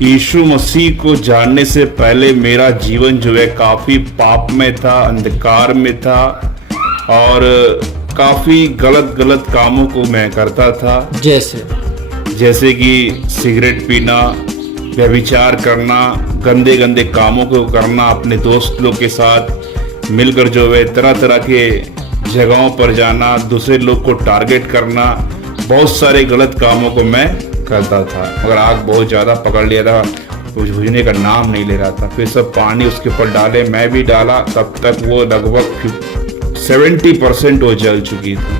यीशु मसीह को जानने से पहले मेरा जीवन जो है काफ़ी पाप में था, अंधकार में था और काफ़ी गलत कामों को मैं करता था। जैसे कि सिगरेट पीना, व्यभिचार करना, गंदे कामों को करना, अपने दोस्त लोग के साथ मिलकर जो है तरह तरह के जगहों पर जाना, दूसरे लोग को टारगेट करना, बहुत सारे गलत कामों को मैं करता था। मगर आग बहुत ज़्यादा पकड़ लिया था, कुछ बुझने का नाम नहीं ले रहा था। फिर सब पानी उसके ऊपर डाले, मैं भी डाला, तब तक वो लगभग 70% वो जल चुकी थी।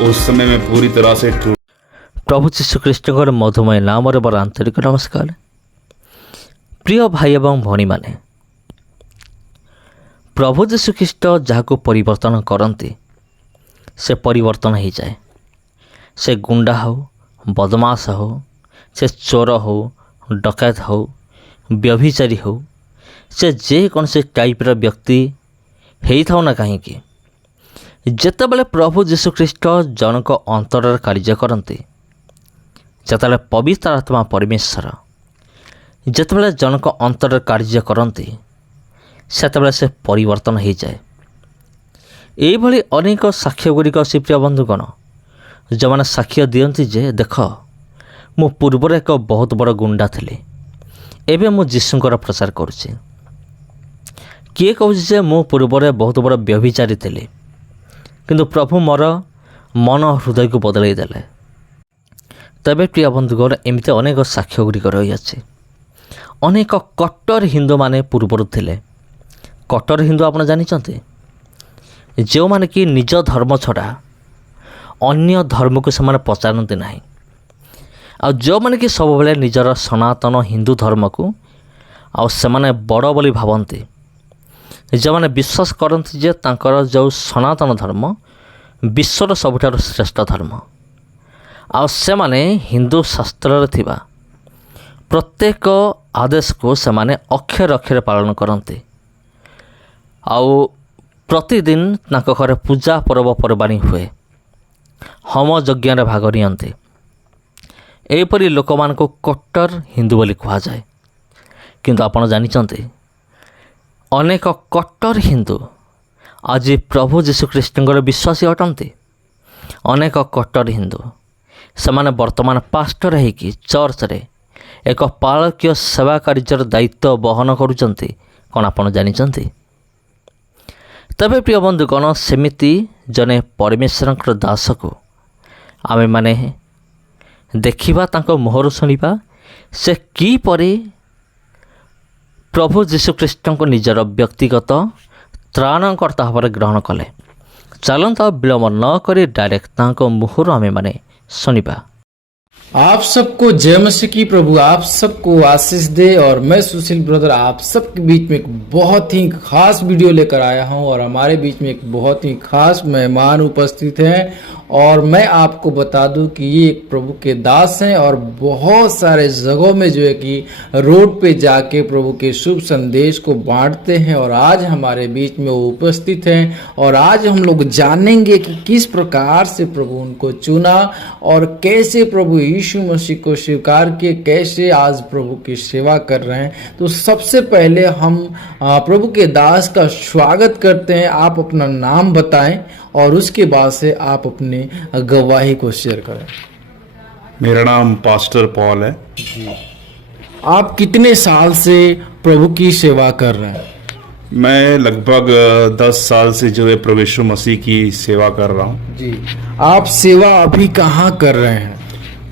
उस समय मैं पूरी तरह से प्रभु जीशु ख्रीष्टर मधुमय नाम रे बड़ आंतरिक नमस्कार। प्रिय भाई एवं भौणी माने, प्रभु जीशु ख्रीष्ट जहाँ परिवर्तन करती से परिवर्तन हो जाए। से गुंडा हो, बदमाश हो, से चोर हो, डकैत हो, व्यभिचारी हो, से जेकोसी टाइप्र व्यक्ति हो ना कहीं जितेबाला प्रभु जीशु ख्रीष्ट जनक अंतर कार्य करती, जितेबाला पवित्र आत्मा परमेश्वर जितेबाला जनक अंतर कार्य करती सेतेबाला से परिवर्तन हो जाए। यही अनेक साक्ष्य गुड़िक से प्रिय बंधुगण जो मैंने साक्ष्य दियंती जे देख मु पूर्वर एक बहुत बड़ गुंडा थी, एवं मु जीशुंकर प्रचार करुच्ची। किए कहे मु पूर्वर बहुत बड़ व्यभिचारी थी, किंतु प्रभु मोर मन हृदय को बदल देले। तबे प्रिय बंधुगण एमती अनेक साक्ष्य गुड़िक रही है। अनेक कट्टर हिंदू माने पूर्वर थिले। कट्टर हिंदू आप जानते जो माने कि निज धर्म छड़ा अन्य धर्म को से पचारती ना, आ जो माने कि सब बेले निजर सनातन हिंदू धर्म को से बड़ बोली भावती, जो माने विश्वास करती जे तांकर जो सनातन धर्म विश्वर सबुठार श्रेष्ठ धर्म, आ से माने हिंदू शास्त्र थिबा प्रत्येक आदेश को से माने अक्षर अक्षर पालन करती। आउ प्रतिदिन तांको घरे पूजा पर्वपर्वाणी हुए, होम यज्ञ भाग नियंती। एपरी लोक मान को कट्टर हिंदू बोली कहा जाए, किंतु आपण जानिचंती अनेक कट्टर हिंदू आज प्रभु जीशु ख्रीष्टर विश्वासी अटंती। अनेक कट्टर हिंदू से वर्तमान पास्टर होकि चर्च रे एक पालकीय सेवा कार्यर दायित्व बहन करुचंती। कौन आपण जानिचंती? तबे प्रिय बंधुगण सेमिति जने परमेश्वर दास को आमे माने देखिबा, तांको मोहर शुणिबा से किपरि प्रभु जीशु ख्रीष्ट को निजर व्यक्तिगत त्राणकर्ता भाव ग्रहण कले। चलत विलम्ब न करी डायरेक्ट तांको मुहर आमे माने शुणिबा। आप सबको जय मसीह की प्रभु आप सबको आशीष दे। और मैं सुशील ब्रदर आप सबके बीच में एक बहुत ही खास वीडियो लेकर आया हूं, और हमारे बीच में एक बहुत ही खास मेहमान उपस्थित हैं। और मैं आपको बता दूं कि ये एक प्रभु के दास हैं, और बहुत सारे जगहों में जो है कि रोड पे जाके प्रभु के शुभ संदेश को बांटते हैं। और आज हमारे बीच में वो उपस्थित हैं, और आज हम लोग जानेंगे कि किस प्रकार से प्रभु उनको चुना और कैसे प्रभु यीशु मसीह को स्वीकार किए, कैसे आज प्रभु की सेवा कर रहे हैं। तो सबसे पहले हम प्रभु के दास का स्वागत करते हैं। आप अपना नाम बताएं और उसके बाद से आप अपनी गवाही को शेयर करें। मेरा नाम पास्टर पॉल है। आप कितने साल से प्रभु की सेवा कर रहे हैं? मैं लगभग 10 साल से जो है प्रभु यीशु मसीह की सेवा कर रहा हूँ। जी, आप सेवा अभी कहाँ कर रहे हैं?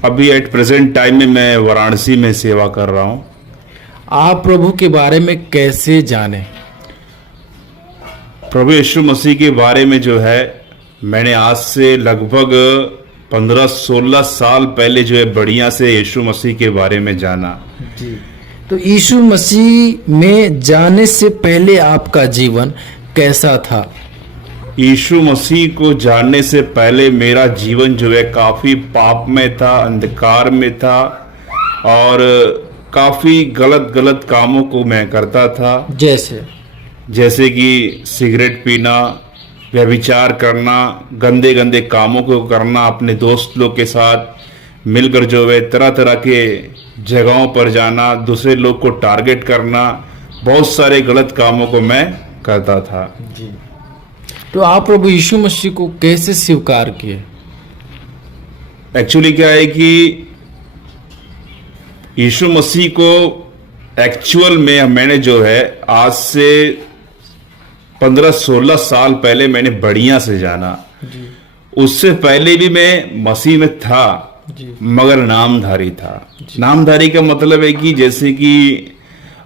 अभी एट प्रेजेंट टाइम में मैं वाराणसी में सेवा कर रहा हूँ। आप प्रभु के बारे में कैसे जाने? प्रभु यीशु मसीह के बारे में जो है मैंने आज से लगभग 15-16 साल पहले जो है बढ़िया से यीशु मसीह के बारे में जाना। जी, तो यीशु मसीह में जाने से पहले आपका जीवन कैसा था? यीशु मसीह को जानने से पहले मेरा जीवन जो है काफ़ी पाप में था, अंधकार में था और काफ़ी गलत कामों को मैं करता था। जैसे कि सिगरेट पीना, व्यभिचार करना, गंदे कामों को करना, अपने दोस्त लोग के साथ मिलकर जो है तरह तरह के जगहों पर जाना, दूसरे लोग को टारगेट करना, बहुत सारे गलत कामों को मैं करता था। जी। तो आप प्रभु यीशु मसीह को कैसे स्वीकार किए? एक्चुअली क्या है कि यीशु मसीह को एक्चुअल में मैंने जो है आज से 15-16 साल पहले मैंने बढ़िया से जाना। जी। उससे पहले भी मैं मसीह में था, जी। मगर नामधारी था। नामधारी का मतलब है कि जैसे कि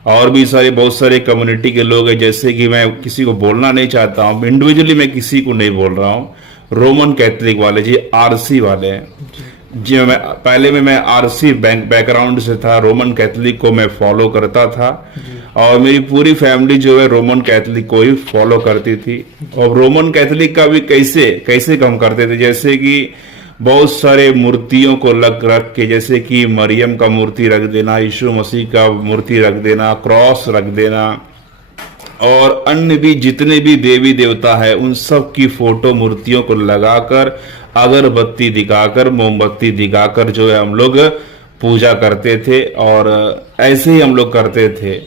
और भी सारे बहुत सारे कम्युनिटी के लोग हैं, जैसे कि मैं किसी को बोलना नहीं चाहता हूँ, इंडिविजुअली मैं किसी को नहीं बोल रहा हूँ। रोमन कैथलिक वाले जी, आरसी वाले जी, मैं आरसी बैकग्राउंड से था, रोमन कैथलिक को मैं फॉलो करता था और मेरी पूरी फैमिली जो है रोमन कैथलिक को ही फॉलो करती थी। और रोमन कैथलिक का भी कैसे कम करते थे, जैसे कि बहुत सारे मूर्तियों को रख के, जैसे कि मरियम का मूर्ति रख देना, यीशु मसीह का मूर्ति रख देना, क्रॉस रख देना और अन्य भी जितने भी देवी देवता है उन सब की फोटो मूर्तियों को लगाकर अगरबत्ती दिखाकर मोमबत्ती दिखाकर जो है हम लोग पूजा करते थे। और ऐसे ही हम लोग करते थे।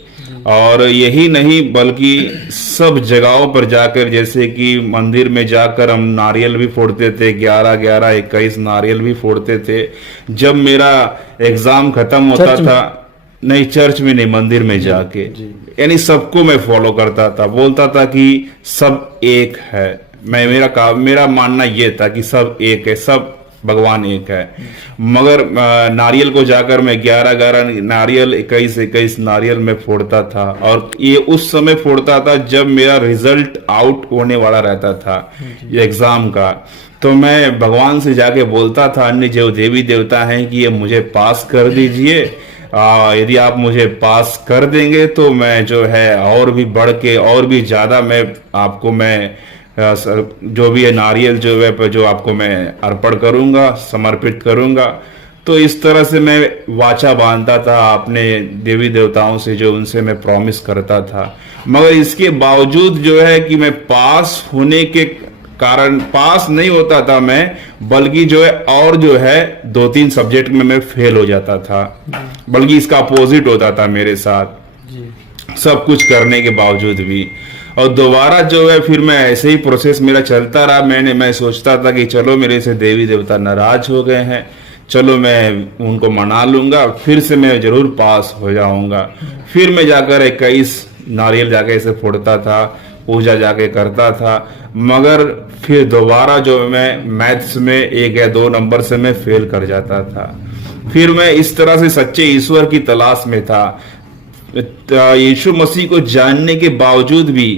और यही नहीं बल्कि सब जगहों पर जाकर, जैसे कि मंदिर में जाकर हम नारियल भी फोड़ते थे, 11-11-21 नारियल भी फोड़ते थे। जब मेरा एग्जाम खत्म होता था, नहीं चर्च में नहीं, मंदिर में जाके, यानी सबको मैं फॉलो करता था, बोलता था कि सब एक है। मेरा मानना ये था कि सब एक है, सब भगवान एक है। मगर नारियल को जाकर मैं 11-11 नारियल 21-21 नारियल में फोड़ता था। और ये उस समय फोड़ता था जब मेरा रिजल्ट आउट होने वाला रहता था एग्जाम का। तो मैं भगवान से जाके बोलता था, अन्य जो देवी देवता हैं, कि ये मुझे पास कर दीजिए। यदि आप मुझे पास कर देंगे तो मैं जो है और भी बढ़ के और भी ज्यादा मैं आपको जो भी है नारियल जो आपको मैं अर्पण करूंगा, समर्पित करूंगा। तो इस तरह से मैं वाचा बांधता था अपने देवी देवताओं से, जो उनसे मैं प्रॉमिस करता था। मगर इसके बावजूद जो है कि मैं पास होने के कारण पास नहीं होता था मैं, बल्कि जो है और जो है 2-3 सब्जेक्ट में मैं फेल हो जाता था। बल्कि इसका अपोजिट होता था मेरे साथ, सब कुछ करने के बावजूद भी। और दोबारा जो है फिर मैं ऐसे ही प्रोसेस मेरा चलता रहा। मैं सोचता था कि चलो मेरे से देवी देवता नाराज हो गए हैं, चलो मैं उनको मना लूंगा, फिर से मैं जरूर पास हो जाऊंगा। फिर मैं जाकर 21 नारियल जाके ऐसे फोड़ता था, पूजा जाके करता था। मगर फिर दोबारा जो मैं मैथ्स में 1 या 2 नंबर से मैं फेल कर जाता था। फिर मैं इस तरह से सच्चे ईश्वर की तलाश में था। यीशु मसीह को जानने के बावजूद भी,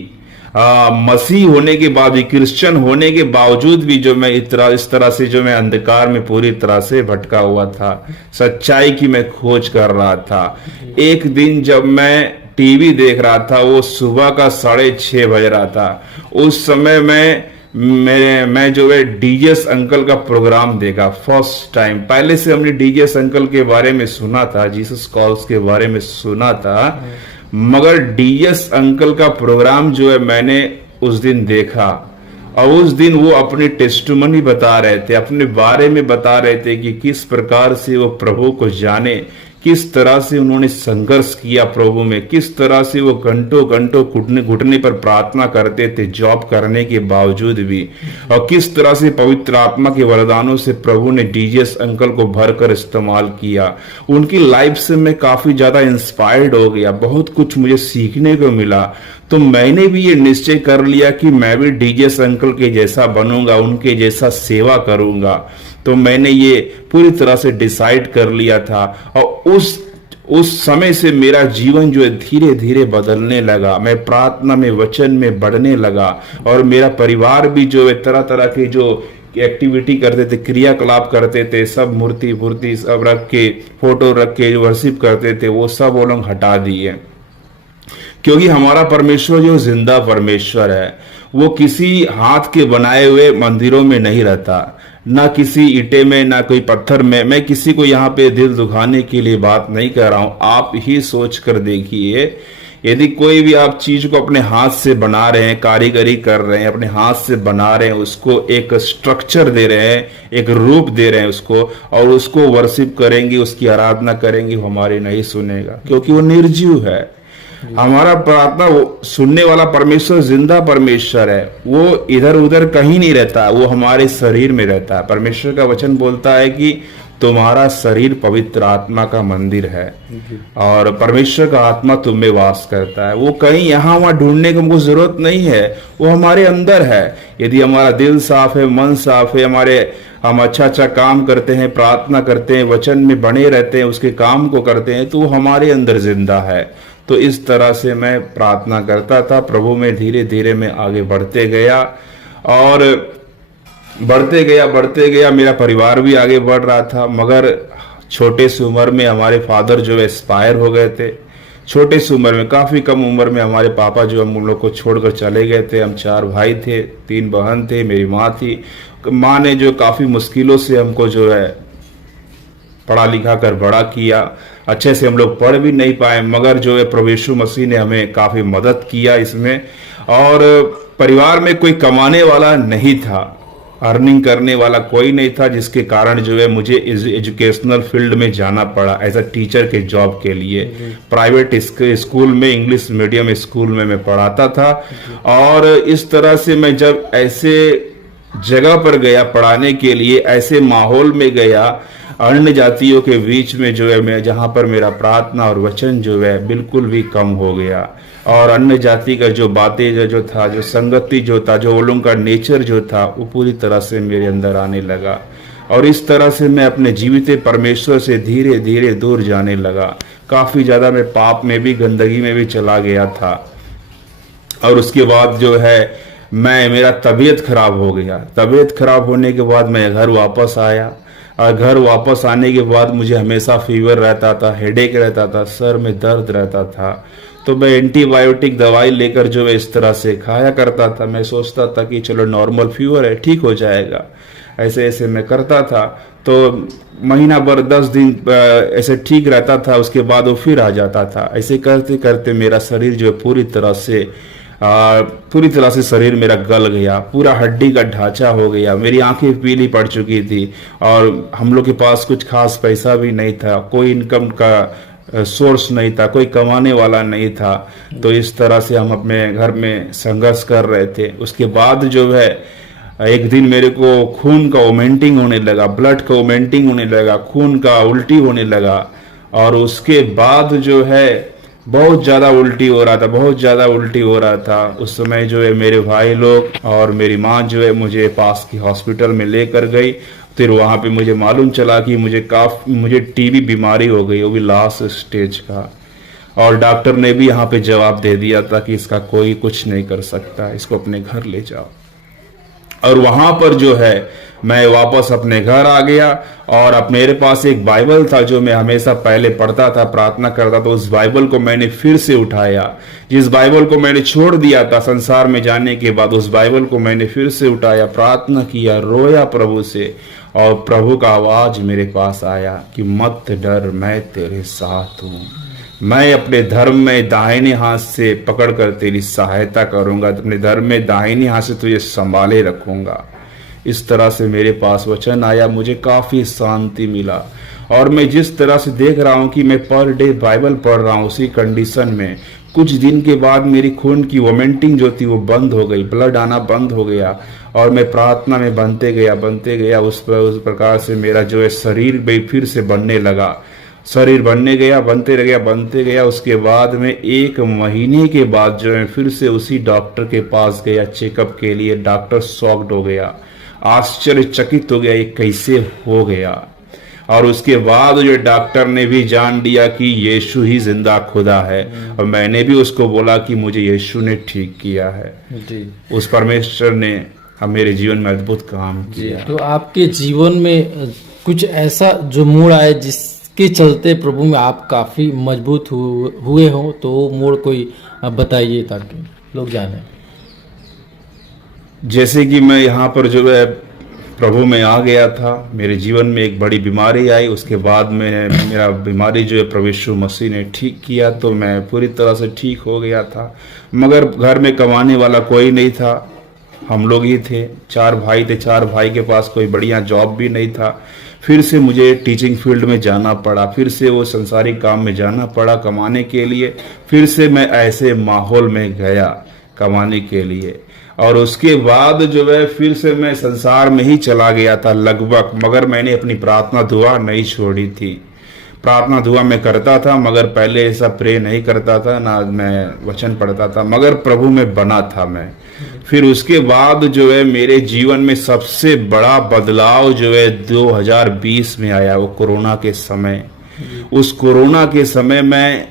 मसीह होने के बाद भी, क्रिश्चियन होने के बावजूद भी जो मैं इस तरह से जो मैं अंधकार में पूरी तरह से भटका हुआ था, सच्चाई की मैं खोज कर रहा था। एक दिन जब मैं टीवी देख रहा था, वो सुबह का 6:30 बज रहा था। उस समय मैं जो है डीजेस अंकल का प्रोग्राम देखा फर्स्ट टाइम। पहले से हमने डीजेस अंकल के बारे में सुना था, जीसस कॉल्स के बारे में सुना था, मगर डीजेस अंकल का प्रोग्राम जो है मैंने उस दिन देखा। और उस दिन वो अपनी टेस्टिमनी बता रहे थे, अपने बारे में बता रहे थे कि किस प्रकार से वो प्रभु को जाने, किस तरह से उन्होंने संघर्ष किया प्रभु में, किस तरह से वो घंटों घंटों घुटने पर प्रार्थना करते थे जॉब करने के बावजूद भी, और किस तरह से पवित्र आत्मा के वरदानों से प्रभु ने डीजेस अंकल को भरकर इस्तेमाल किया। उनकी लाइफ से मैं काफी ज्यादा इंस्पायर्ड हो गया, बहुत कुछ मुझे सीखने को मिला। तो मैंने भी ये निश्चय कर लिया कि मैं भी डीजेस अंकल के जैसा बनूंगा, उनके जैसा सेवा करूंगा। तो मैंने ये पूरी तरह से डिसाइड कर लिया था। और उस समय से मेरा जीवन जो है धीरे धीरे बदलने लगा। मैं प्रार्थना में, वचन में बढ़ने लगा। और मेरा परिवार भी जो है तरह तरह के जो एक्टिविटी करते थे, क्रियाकलाप करते थे, सब मूर्ति सब रख के, फोटो रख के जो वर्शिप करते थे, वो सब वो लोग हटा दिए। क्योंकि हमारा परमेश्वर जो जिंदा परमेश्वर है, वो किसी हाथ के बनाए हुए मंदिरों में नहीं रहता, ना किसी ईंटे में, ना कोई पत्थर में। मैं किसी को यहाँ पे दिल दुखाने के लिए बात नहीं कर रहा हूँ, आप ही सोच कर देखिए। यदि कोई भी आप चीज को अपने हाथ से बना रहे हैं, कारीगरी कर रहे हैं, अपने हाथ से बना रहे हैं, उसको एक स्ट्रक्चर दे रहे हैं, एक रूप दे रहे हैं उसको, और उसको वर्शिप करेंगे, उसकी आराधना करेंगे, वो हमारी नहीं सुनेगा, क्योंकि वो निर्जीव है। हमारा प्रार्थना वो सुनने वाला परमेश्वर जिंदा परमेश्वर है, वो इधर उधर कहीं नहीं रहता, वो हमारे शरीर में रहता है। परमेश्वर का वचन बोलता है कि तुम्हारा शरीर पवित्र आत्मा का मंदिर है और परमेश्वर का आत्मा तुम में वास करता है। वो कहीं यहाँ वहां ढूंढने की हमको जरूरत नहीं है, वो हमारे अंदर है। यदि हमारा दिल साफ है, मन साफ है, हम अच्छा काम करते हैं, प्रार्थना करते हैं, वचन में बने रहते हैं, उसके काम को करते हैं, तो वो हमारे अंदर जिंदा है। तो इस तरह से मैं प्रार्थना करता था, प्रभु में धीरे धीरे मैं आगे बढ़ते गया और बढ़ते गया मेरा परिवार भी आगे बढ़ रहा था। मगर छोटे सी उम्र में हमारे फादर जो एक्सपायर हो गए थे। छोटे सी उम्र में, काफ़ी कम उम्र में हमारे पापा जो हम लोग को छोड़कर चले गए थे। हम 4 भाई थे, 3 बहन थे, मेरी माँ थी। माँ ने जो काफ़ी मुश्किलों से हमको जो है पढ़ा लिखा कर बड़ा किया। अच्छे से हम लोग पढ़ भी नहीं पाए, मगर जो है प्रभु यीशु मसीह ने हमें काफ़ी मदद किया इसमें। और परिवार में कोई कमाने वाला नहीं था, अर्निंग करने वाला कोई नहीं था, जिसके कारण जो है मुझे एजुकेशनल फील्ड में जाना पड़ा एज अ टीचर के जॉब के लिए। प्राइवेट स्कूल में, इंग्लिश मीडियम स्कूल में मैं पढ़ाता था। और इस तरह से मैं जब ऐसे जगह पर गया पढ़ाने के लिए, ऐसे माहौल में गया, अन्य जातियों के बीच में जो है मैं, जहाँ पर मेरा प्रार्थना और वचन जो है बिल्कुल भी कम हो गया। और अन्य जाति का जो बातें जो था, जो संगति जो था, जो वो लोगों का नेचर जो था, वो पूरी तरह से मेरे अंदर आने लगा। और इस तरह से मैं अपने जीवित परमेश्वर से धीरे धीरे दूर जाने लगा। काफ़ी ज़्यादा मैं पाप में भी, गंदगी में भी चला गया था। और उसके बाद जो है मेरा तबीयत खराब हो गया। तबीयत खराब होने के बाद मैं घर वापस आया। और घर वापस आने के बाद मुझे हमेशा फीवर रहता था, हेडेक रहता था, सर में दर्द रहता था। तो मैं एंटीबायोटिक दवाई लेकर जो है इस तरह से खाया करता था। मैं सोचता था कि चलो नॉर्मल फीवर है, ठीक हो जाएगा। ऐसे ऐसे मैं करता था। तो महीना भर 10 दिन ऐसे ठीक रहता था, उसके बाद वो फिर आ जाता था। ऐसे करते करते मेरा शरीर जो है पूरी तरह से शरीर मेरा गल गया, पूरा हड्डी का ढांचा हो गया। मेरी आंखें पीली पड़ चुकी थी और हम लोग के पास कुछ खास पैसा भी नहीं था, कोई इनकम का सोर्स नहीं था, कोई कमाने वाला नहीं था। तो इस तरह से हम अपने घर में संघर्ष कर रहे थे। उसके बाद जो है एक दिन मेरे को खून का वोमिटिंग होने लगा, ब्लड का वोमिटिंग होने लगा, खून का उल्टी होने लगा। और उसके बाद जो है बहुत ज़्यादा उल्टी हो रहा था, बहुत ज़्यादा उल्टी हो रहा था। उस समय जो है मेरे भाई लोग और मेरी माँ जो है मुझे पास की हॉस्पिटल में लेकर गई। फिर वहाँ पे मुझे मालूम चला कि मुझे टीबी बीमारी हो गई, वो भी लास्ट स्टेज का। और डॉक्टर ने भी यहाँ पे जवाब दे दिया था कि इसका कोई कुछ नहीं कर सकता, इसको अपने घर ले जाओ। और वहाँ पर जो है मैं वापस अपने घर आ गया। और अब मेरे पास एक बाइबल था जो मैं हमेशा पहले पढ़ता था, प्रार्थना करता था। उस बाइबल को मैंने फिर से उठाया। जिस बाइबल को मैंने छोड़ दिया था संसार में जाने के बाद, उस बाइबल को मैंने फिर से उठाया, प्रार्थना किया, रोया प्रभु से। और प्रभु का आवाज मेरे पास आया कि मत डर, मैं तेरे साथ हूँ। मैं अपने धर्म में दाहिने हाथ से पकड़कर तेरी सहायता करूंगा, अपने धर्म में दाहिने हाथ से तुझे संभाले रखूंगा। इस तरह से मेरे पास वचन आया, मुझे काफ़ी शांति मिला। और मैं जिस तरह से देख रहा हूँ कि मैं पर डे बाइबल पढ़ रहा हूँ, उसी कंडीशन में कुछ दिन के बाद मेरी खून की वोमिटिंग जो थी वो बंद हो गई, ब्लड आना बंद हो गया। और मैं प्रार्थना में बनते गया। उस प्रकार से मेरा जो है शरीर भी फिर से बनने लगा। शरीर बनते गया। उसके बाद में 1 महीने के बाद जो है फिर से उसी डॉक्टर के पास गया चेकअप के लिए। डॉक्टर शॉक्ड हो गया, आश्चर्यचकित हो गया, ये कैसे हो गया। और उसके बाद जो डॉक्टर ने भी जान लिया कि यीशु ही जिंदा खुदा है। और मैंने भी उसको बोला कि मुझे यीशु ने ठीक किया है जी। उस परमेश्वर ने मेरे जीवन में अद्भुत काम किया। तो आपके जीवन में कुछ ऐसा जो मोड़ आए जिसके चलते प्रभु में आप काफी मजबूत हुए हो, तो वो मोड़ कोई बताइए ताकि लोग जाने। जैसे कि मैं यहाँ पर जो है प्रभु में आ गया था। मेरे जीवन में एक बड़ी बीमारी आई, उसके बाद में मेरा बीमारी जो है प्रभु यीशु मसीह ने ठीक किया, तो मैं पूरी तरह से ठीक हो गया था। मगर घर में कमाने वाला कोई नहीं था, हम लोग ही थे। 4 भाई थे, 4 भाई के पास कोई बढ़िया जॉब भी नहीं था। फिर से मुझे टीचिंग फील्ड में जाना पड़ा, फिर से वो संसारिक काम में जाना पड़ा कमाने के लिए। फिर से मैं ऐसे माहौल में गया कमाने के लिए, और उसके बाद जो है फिर से मैं संसार में ही चला गया था लगभग। मगर मैंने अपनी प्रार्थना दुआ नहीं छोड़ी थी। प्रार्थना दुआ मैं करता था, मगर पहले ऐसा प्रे नहीं करता था, ना मैं वचन पढ़ता था, मगर प्रभु में बना था मैं। फिर उसके बाद जो है मेरे जीवन में सबसे बड़ा बदलाव जो है 2020 में आया, वो कोरोना के समय। उस कोरोना के समय में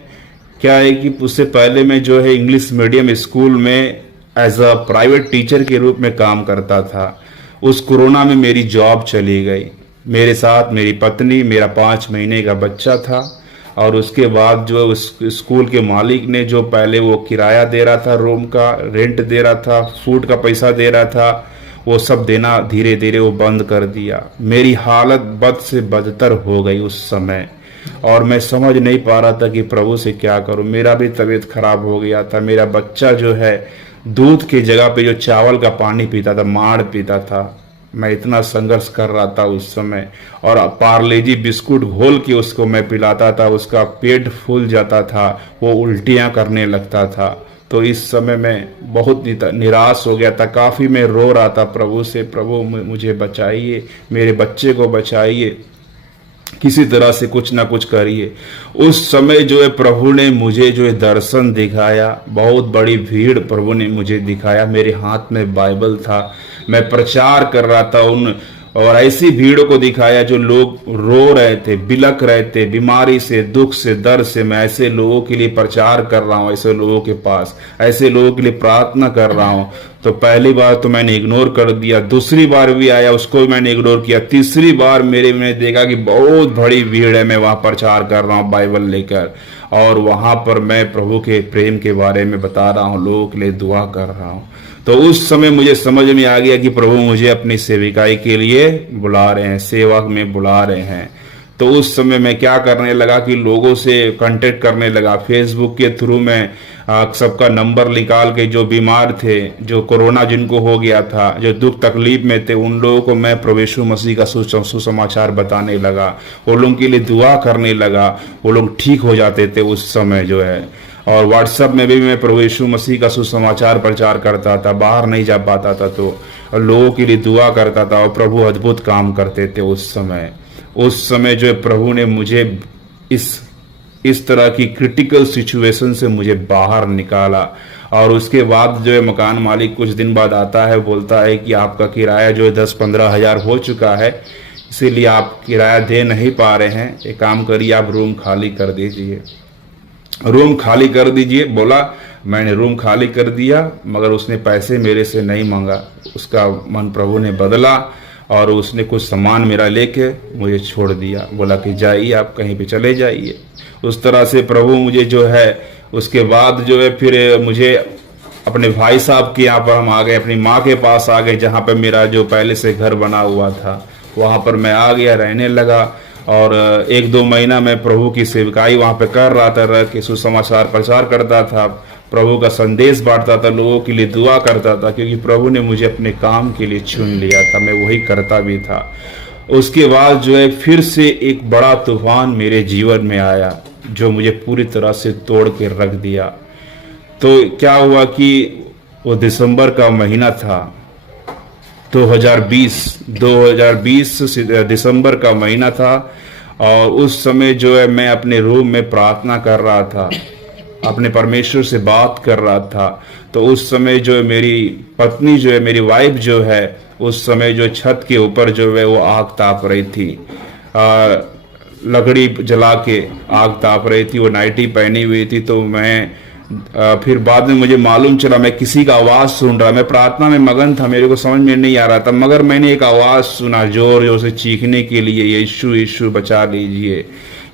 क्या है कि उससे पहले मैं जो है इंग्लिश मीडियम स्कूल में एज अ प्राइवेट टीचर के रूप में काम करता था। उस कोरोना में मेरी जॉब चली गई, मेरे साथ मेरी पत्नी, मेरा 5 महीने का बच्चा था। और उसके बाद जो उस स्कूल के मालिक ने जो पहले वो किराया दे रहा था, रूम का रेंट दे रहा था, फूड का पैसा दे रहा था, वो सब देना धीरे धीरे वो बंद कर दिया। मेरी हालत बद से बदतर हो गई उस समय, और मैं समझ नहीं पा रहा था कि प्रभु से क्या करूं। मेरा भी तबीयत खराब हो गया था। मेरा बच्चा जो है दूध की जगह पे जो चावल का पानी पीता था, माड़ पीता था। मैं इतना संघर्ष कर रहा था उस समय, और पार्लेजी बिस्कुट घोल के उसको मैं पिलाता था, उसका पेट फूल जाता था, वो उल्टियां करने लगता था। तो इस समय मैं बहुत निराश हो गया था। काफ़ी मैं रो रहा था प्रभु से, प्रभु मुझे बचाइए, मेरे बच्चे को बचाइए, किसी तरह से कुछ ना कुछ करिए। उस समय जो है प्रभु ने मुझे जो है दर्शन दिखाया, बहुत बड़ी भीड़ प्रभु ने मुझे दिखाया। मेरे हाथ में बाइबल था, मैं प्रचार कर रहा था उन, और ऐसी भीड़ को दिखाया जो लोग रो रहे थे, बिलख रहे थे बीमारी से, दुख से, दर्द से। मैं ऐसे लोगों के लिए प्रचार कर रहा हूँ, ऐसे लोगों के पास, ऐसे लोगों के लिए प्रार्थना कर रहा हूँ। तो पहली बार तो मैंने इग्नोर कर दिया, दूसरी बार भी आया, उसको मैंने इग्नोर किया, तीसरी बार मैंने देखा कि बहुत बड़ी भीड़ है, मैं वहां प्रचार कर रहा हूँ बाइबल लेकर, और वहां पर मैं प्रभु के प्रेम के बारे में बता रहा हूँ, लोगों के लिए दुआ कर रहा हूँ। तो उस समय मुझे समझ में आ गया कि प्रभु मुझे अपनी सेविकाई के लिए बुला रहे हैं, सेवा में बुला रहे हैं। तो उस समय मैं क्या करने लगा कि लोगों से कांटेक्ट करने लगा। फेसबुक के थ्रू मैं सबका नंबर निकाल के, जो बीमार थे, जो कोरोना जिनको हो गया था, जो दुख तकलीफ में थे, उन लोगों को मैं प्रभु यीशु मसीह का सुसमाचार बताने लगा, वो लोगों के लिए दुआ करने लगा। वो लोग ठीक हो जाते थे उस समय जो है। और व्हाट्सएप में भी मैं प्रभु यीशु मसीह का सुसमाचार प्रचार करता था, बाहर नहीं जा पाता था तो, और लोगों के लिए दुआ करता था, और प्रभु अद्भुत काम करते थे उस समय। उस समय जो है प्रभु ने मुझे इस तरह की क्रिटिकल सिचुएशन से मुझे बाहर निकाला। और उसके बाद जो है मकान मालिक कुछ दिन बाद आता है, बोलता है कि आपका किराया जो है 10-15 हज़ार हो चुका है, इसीलिए आप किराया दे नहीं पा रहे हैं, एक काम करिए आप रूम खाली कर दीजिए, रूम खाली कर दीजिए। बोला, मैंने रूम खाली कर दिया, मगर उसने पैसे मेरे से नहीं मांगा। उसका मन प्रभु ने बदला, और उसने कुछ सामान मेरा लेके मुझे छोड़ दिया, बोला कि जाइए आप कहीं पे चले जाइए। उस तरह से प्रभु मुझे जो है, उसके बाद जो है फिर मुझे अपने भाई साहब के यहाँ पर हम आ गए, अपनी माँ के पास आ गए, जहाँ पर मेरा जो पहले से घर बना हुआ था, वहाँ पर मैं आ गया, रहने लगा। और 1-2 महीना मैं प्रभु की सेवकाई वहाँ पे कर रहा था, रह के सुसमाचार प्रचार करता था, प्रभु का संदेश बांटता था, लोगों के लिए दुआ करता था, क्योंकि प्रभु ने मुझे अपने काम के लिए चुन लिया था, मैं वही करता भी था। उसके बाद जो है फिर से एक बड़ा तूफान मेरे जीवन में आया, जो मुझे पूरी तरह से तोड़ के रख दिया। तो क्या हुआ कि वो दिसंबर का महीना था, 2020 दिसंबर का महीना था, और उस समय जो है मैं अपने रूम में प्रार्थना कर रहा था, अपने परमेश्वर से बात कर रहा था। तो उस समय जो है मेरी पत्नी जो है, मेरी वाइफ जो है, उस समय जो छत के ऊपर जो है वो आग ताप रही थी, लकड़ी जला के आग ताप रही थी, वो नाइटी पहनी हुई थी। तो मैं फिर बाद में मुझे मालूम चला, मैं किसी का आवाज़ सुन रहा, मैं प्रार्थना में मगन था, मेरे को समझ में नहीं आ रहा था, मगर मैंने एक आवाज़ सुना जोर जोर से चीखने के लिए, यीशु यीशु बचा लीजिए,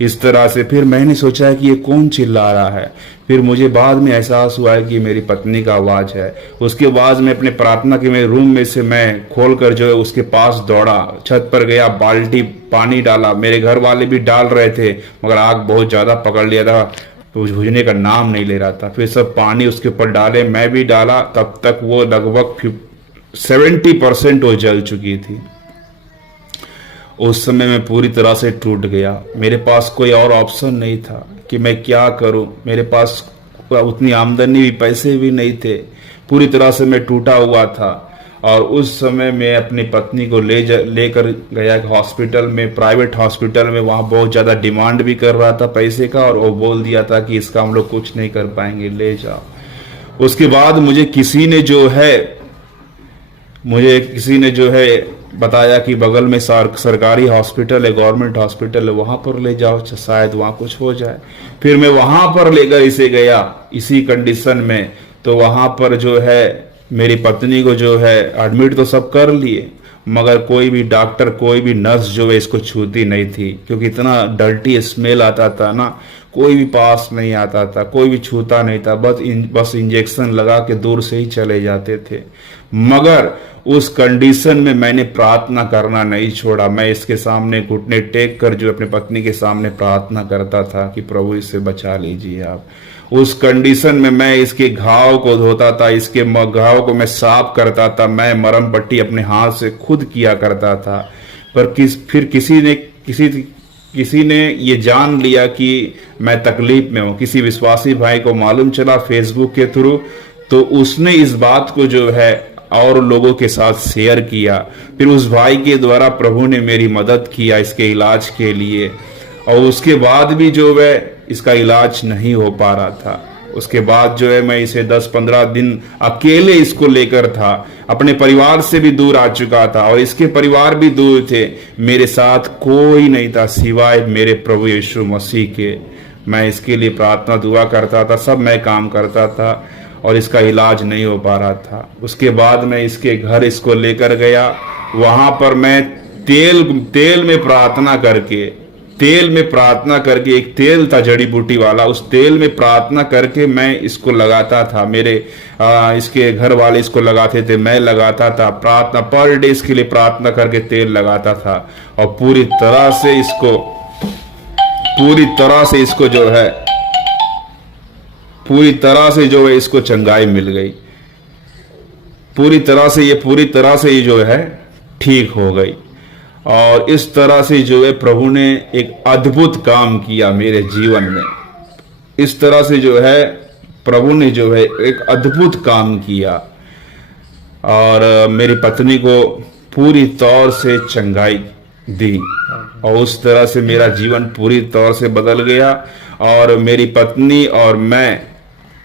इस तरह से। फिर मैंने सोचा कि ये कौन चिल्ला रहा है। फिर मुझे बाद में एहसास हुआ है कि मेरी पत्नी का आवाज़ है। उसके बाद मैं अपने प्रार्थना के मेरे रूम में से मैं खोल कर जो है उसके पास दौड़ा, छत पर गया, बाल्टी पानी डाला। मेरे घर वाले भी डाल रहे थे मगर आग बहुत ज़्यादा पकड़ लिया था, तो बुझने का नाम नहीं ले रहा था। फिर सब पानी उसके ऊपर डाले, मैं भी डाला, तब तक वो लगभग 70% वो जल चुकी थी। उस समय मैं पूरी तरह से टूट गया। मेरे पास कोई और ऑप्शन नहीं था कि मैं क्या करूं। मेरे पास उतनी आमदनी भी, पैसे भी नहीं थे। पूरी तरह से मैं टूटा हुआ था। और उस समय मैं अपनी पत्नी को लेकर गया हॉस्पिटल में, प्राइवेट हॉस्पिटल में। वहाँ बहुत ज़्यादा डिमांड भी कर रहा था पैसे का, और वो बोल दिया था कि इसका हम लोग कुछ नहीं कर पाएंगे, ले जाओ। उसके बाद मुझे किसी ने जो है बताया कि बगल में सरकारी हॉस्पिटल है, गवर्नमेंट हॉस्पिटल है, वहाँ पर ले जाओ, शायद वहाँ कुछ हो जाए। फिर मैं वहाँ पर लेकर इसे गया इसी कंडीशन में। तो वहाँ पर जो है मेरी पत्नी को जो है एडमिट तो सब कर लिए, मगर कोई भी डॉक्टर, कोई भी नर्स जो है इसको छूती नहीं थी, क्योंकि इतना डर्टी स्मेल आता था ना। कोई भी पास नहीं आता था, कोई भी छूता नहीं था, बस इंजेक्शन लगा के दूर से ही चले जाते थे। मगर उस कंडीशन में मैंने प्रार्थना करना नहीं छोड़ा। मैं इसके सामने घुटने टेक कर जो अपनी पत्नी के सामने प्रार्थना करता था कि प्रभु इसे बचा लीजिए आप। उस कंडीशन में मैं इसके घाव को धोता था, इसके घाव को मैं साफ करता था। मैं मरहम पट्टी अपने हाथ से खुद किया करता था। पर फिर किसी ने ये जान लिया कि मैं तकलीफ में हूँ। किसी विश्वासी भाई को मालूम चला फेसबुक के थ्रू, तो उसने इस बात को जो है और लोगों के साथ शेयर किया। फिर उस भाई के द्वारा प्रभु ने मेरी मदद किया इसके इलाज के लिए। और उसके बाद भी जो है इसका इलाज नहीं हो पा रहा था। उसके बाद जो है मैं इसे 10-15 दिन अकेले इसको लेकर था। अपने परिवार से भी दूर आ चुका था और इसके परिवार भी दूर थे। मेरे साथ कोई नहीं था सिवाय मेरे प्रभु यीशु मसीह के। मैं इसके लिए प्रार्थना दुआ करता था, सब मैं काम करता था और इसका इलाज नहीं हो पा रहा था। उसके बाद मैं इसके घर इसको लेकर गया। वहां पर मैं तेल में प्रार्थना करके एक तेल था जड़ी बूटी वाला, उस तेल में प्रार्थना करके मैं इसको लगाता था। मेरे इसके घर वाले इसको लगाते थे, मैं लगाता था। प्रार्थना पर डे इसके लिए प्रार्थना करके तेल लगाता था और पूरी तरह से जो है इसको चंगाई मिल गई। पूरी तरह से ये जो है ठीक हो गई। और इस तरह से जो है प्रभु ने एक अद्भुत काम किया मेरे जीवन में। इस तरह से जो है प्रभु ने जो है एक अद्भुत काम किया और मेरी पत्नी को पूरी तौर से चंगाई दी और उस तरह से मेरा जीवन पूरी तौर से बदल गया। और मेरी पत्नी और मैं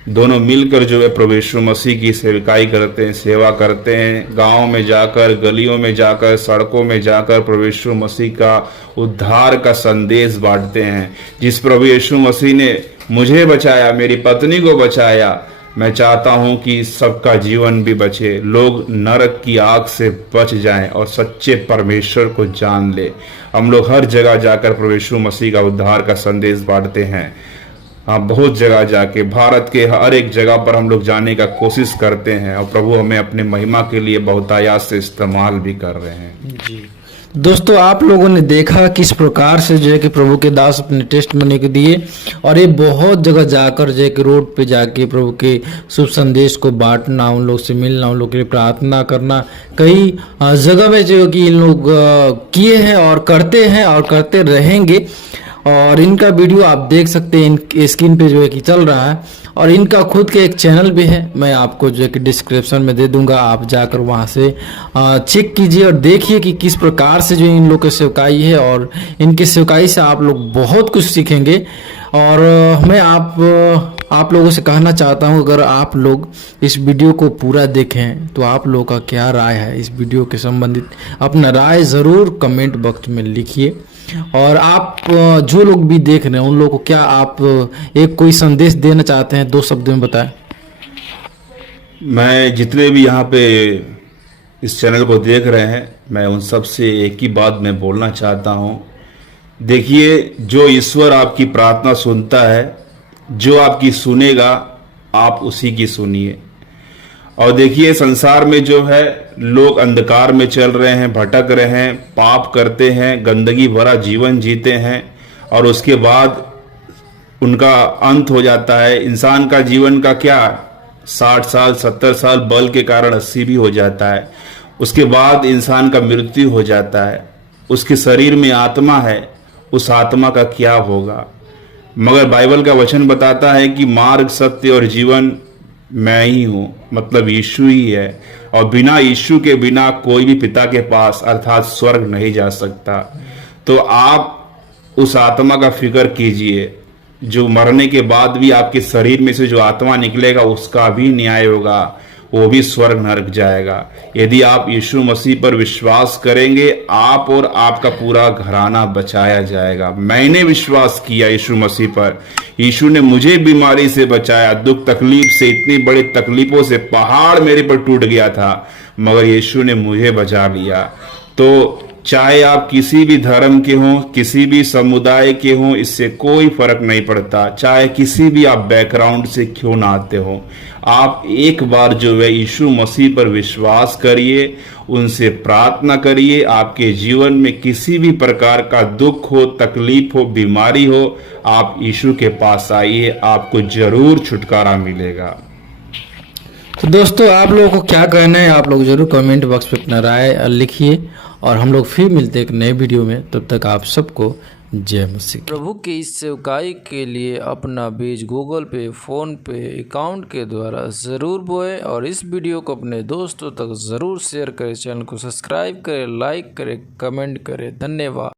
दोनों मिलकर जो है प्रभु यीशु मसीह की सेवकाई करते हैं, सेवा करते हैं। गांव में जाकर, गलियों में जाकर, सड़कों में जाकर प्रभु यीशु मसीह का उद्धार का संदेश बांटते हैं। जिस प्रभु यीशु मसीह ने मुझे बचाया, मेरी पत्नी को बचाया, मैं चाहता हूं कि सबका जीवन भी बचे, लोग नरक की आग से बच जाएं और सच्चे परमेश्वर को जान ले। हम लोग हर जगह जाकर प्रभु यीशु मसीह का उद्धार का संदेश बांटते हैं। हाँ, बहुत जगह जाके, भारत के हर एक जगह पर हम लोग जाने का कोशिश करते हैं और प्रभु हमें अपने महिमा के लिए बहुतायत से इस्तेमाल भी कर रहे हैं। जी दोस्तों, आप लोगों ने देखा किस प्रकार से जो है कि प्रभु के दास अपने टेस्टमनी को दिए और ये बहुत जगह जाकर जो है कि रोड पे जाके प्रभु के शुभ संदेश को बांटना, उन लोग से मिलना, उन लोग के लिए प्रार्थना करना, कई जगह में जो कि इन लोग किए हैं और करते हैं और करते रहेंगे। और इनका वीडियो आप देख सकते हैं, इन स्क्रीन पे जो है कि चल रहा है। और इनका खुद के एक चैनल भी है, मैं आपको जो है कि डिस्क्रिप्शन में दे दूंगा, आप जाकर वहां से चेक कीजिए और देखिए कि किस प्रकार से जो इन लोग की सेवकाई है। और इनकी सेवकाई से आप लोग बहुत कुछ सीखेंगे। और मैं आप लोगों से कहना चाहता हूं, अगर आप लोग इस वीडियो को पूरा देखें तो आप लोगों का क्या राय है इस वीडियो के संबंधित, अपना राय ज़रूर कमेंट बॉक्स में लिखिए। और आप जो लोग भी देख रहे हैं उन लोगों को क्या आप एक कोई संदेश देना चाहते हैं, 2 शब्द में बताएं। मैं जितने भी यहाँ पे इस चैनल को देख रहे हैं, मैं उन सब से एक ही बात मैं बोलना चाहता हूँ देखिए, जो ईश्वर आपकी प्रार्थना सुनता है, जो आपकी सुनेगा, आप उसी की सुनिए। और देखिए, संसार में जो है लोग अंधकार में चल रहे हैं, भटक रहे हैं, पाप करते हैं, गंदगी भरा जीवन जीते हैं और उसके बाद उनका अंत हो जाता है। इंसान का जीवन का क्या, 60 साल 70 साल, बल के कारण 80 भी हो जाता है। उसके बाद इंसान का मृत्यु हो जाता है। उसके शरीर में आत्मा है, उस आत्मा का क्या होगा? मगर बाइबल का वचन बताता है कि मार्ग, सत्य और जीवन मैं ही हूं, मतलब यीशु ही है। और बिना यीशु के बिना कोई भी पिता के पास अर्थात स्वर्ग नहीं जा सकता। तो आप उस आत्मा का फिक्र कीजिए, जो मरने के बाद भी आपके शरीर में से जो आत्मा निकलेगा उसका भी न्याय होगा, वो भी स्वर्ग नरक जाएगा। यदि आप यीशु मसीह पर विश्वास करेंगे, आप और आपका पूरा घराना बचाया जाएगा। मैंने विश्वास किया यीशु मसीह पर, यीशु ने मुझे बीमारी से बचाया, दुख तकलीफ से, इतनी बड़ी तकलीफों से, पहाड़ मेरे पर टूट गया था मगर यीशु ने मुझे बचा लिया। तो चाहे आप किसी भी धर्म के हों, किसी भी समुदाय के हों, इससे कोई फर्क नहीं पड़ता। चाहे किसी भी आप बैकग्राउंड से क्यों ना आते हो, आप एक बार जो है यीशु मसीह पर विश्वास करिए, उनसे प्रार्थना करिए। आपके जीवन में किसी भी प्रकार का दुख हो, तकलीफ हो, बीमारी हो, आप यीशु के पास आइए, आपको जरूर छुटकारा मिलेगा। तो दोस्तों, आप लोगों को क्या कहना है, आप लोग जरूर कमेंट बॉक्स में अपना राय लिखिए और हम लोग फिर मिलते हैं एक नए वीडियो में। तब तक आप सबको जय मसीह। प्रभु की इस सेवकाई के लिए अपना बीज गूगल पे, फोन पे अकाउंट के द्वारा ज़रूर बोए और इस वीडियो को अपने दोस्तों तक ज़रूर शेयर करें। चैनल को सब्सक्राइब करें, लाइक करें, कमेंट करें। धन्यवाद।